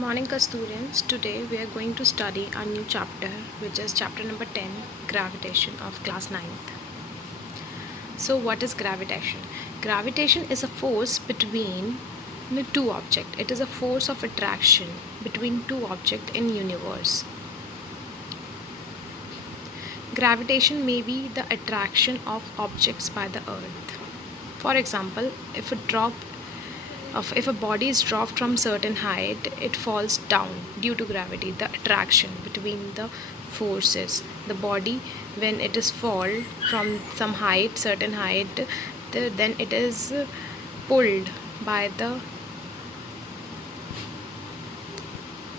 Morning students, today we are going to study a new chapter which is chapter number 10, gravitation of class 9th. So what is gravitation? Gravitation is a force between two objects. It is a force of attraction between two objects in universe. Gravitation may be the attraction of objects by the earth. For example, if a body is dropped from certain height, it falls down due to gravity, the attraction between the forces. The body, when it is fall from some height, certain height, then it is pulled by the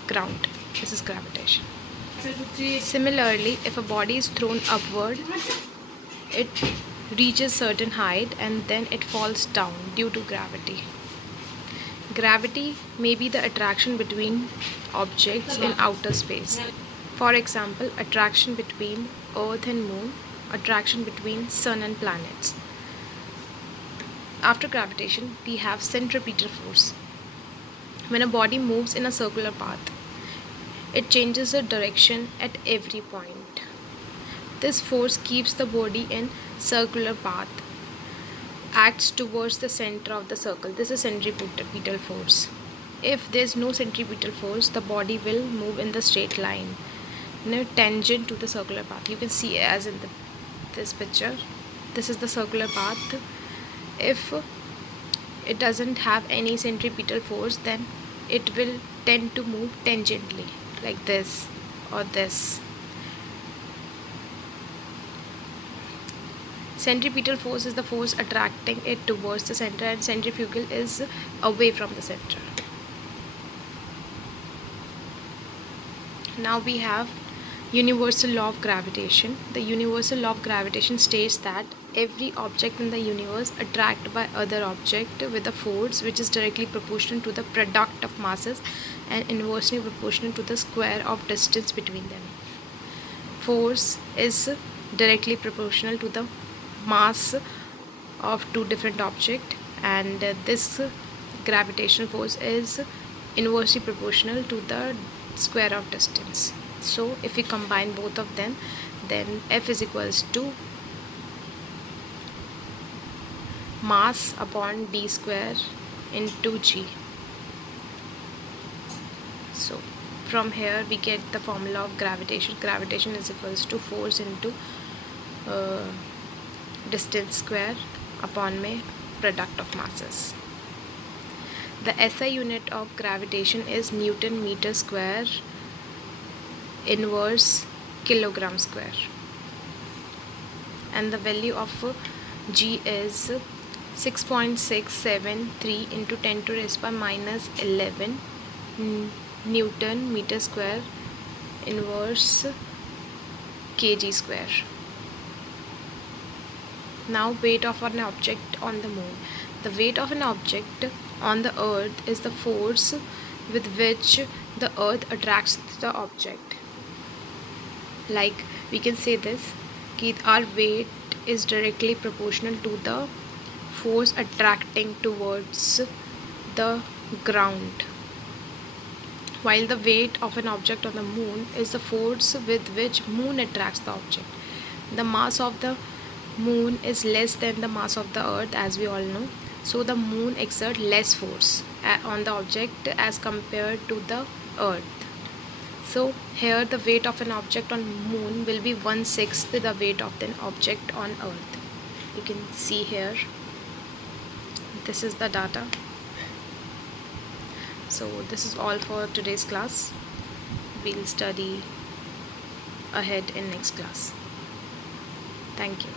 ground. This is gravitation. Similarly, if a body is thrown upward, it reaches certain height and then it falls down due to gravity. Gravity may be the attraction between objects in outer space. For example, attraction between Earth and Moon, attraction between Sun and planets. After gravitation, we have centripetal force. When a body moves in a circular path, it changes the direction at every point. This force keeps the body in circular path, acts towards the center of the circle. This is centripetal force. If there is no centripetal force, the body will move in the straight line, tangent to the circular path. You can see as in this picture, this is the circular path. If it doesn't have any centripetal force, then it will tend to move tangentially like this or this. Centripetal force is the force attracting it towards the center, and centrifugal is away from the center. Now we have universal law of gravitation. The universal law of gravitation states that every object in the universe attracted by other object with a force which is directly proportional to the product of masses and inversely proportional to the square of distance between them. Force is directly proportional to the mass of two different objects, and this gravitational force is inversely proportional to the square of distance. So if we combine both of them, then F is equals to mass upon d square into g. So from here we get the formula of gravitation. Gravitation is equals to force into distance square upon my product of masses. The SI unit of gravitation is Newton meter square inverse kilogram square, and the value of G is 6.673 into 10 to the raised by minus 11 Newton meter square inverse kg square. Now weight of an object on the moon. The weight of an object on the earth is the force with which the earth attracts the object. Like we can say this, our weight is directly proportional to the force attracting towards the ground, while the weight of an object on the moon is the force with which moon attracts the object. The mass of the moon is less than the mass of the earth, as we all know, so the moon exerts less force on the object as compared to the earth. So here the weight of an object on moon will be 1/6 the weight of an object on earth. You can see here, this is the data. So this is all for today's class. We'll study ahead in next class. Thank you.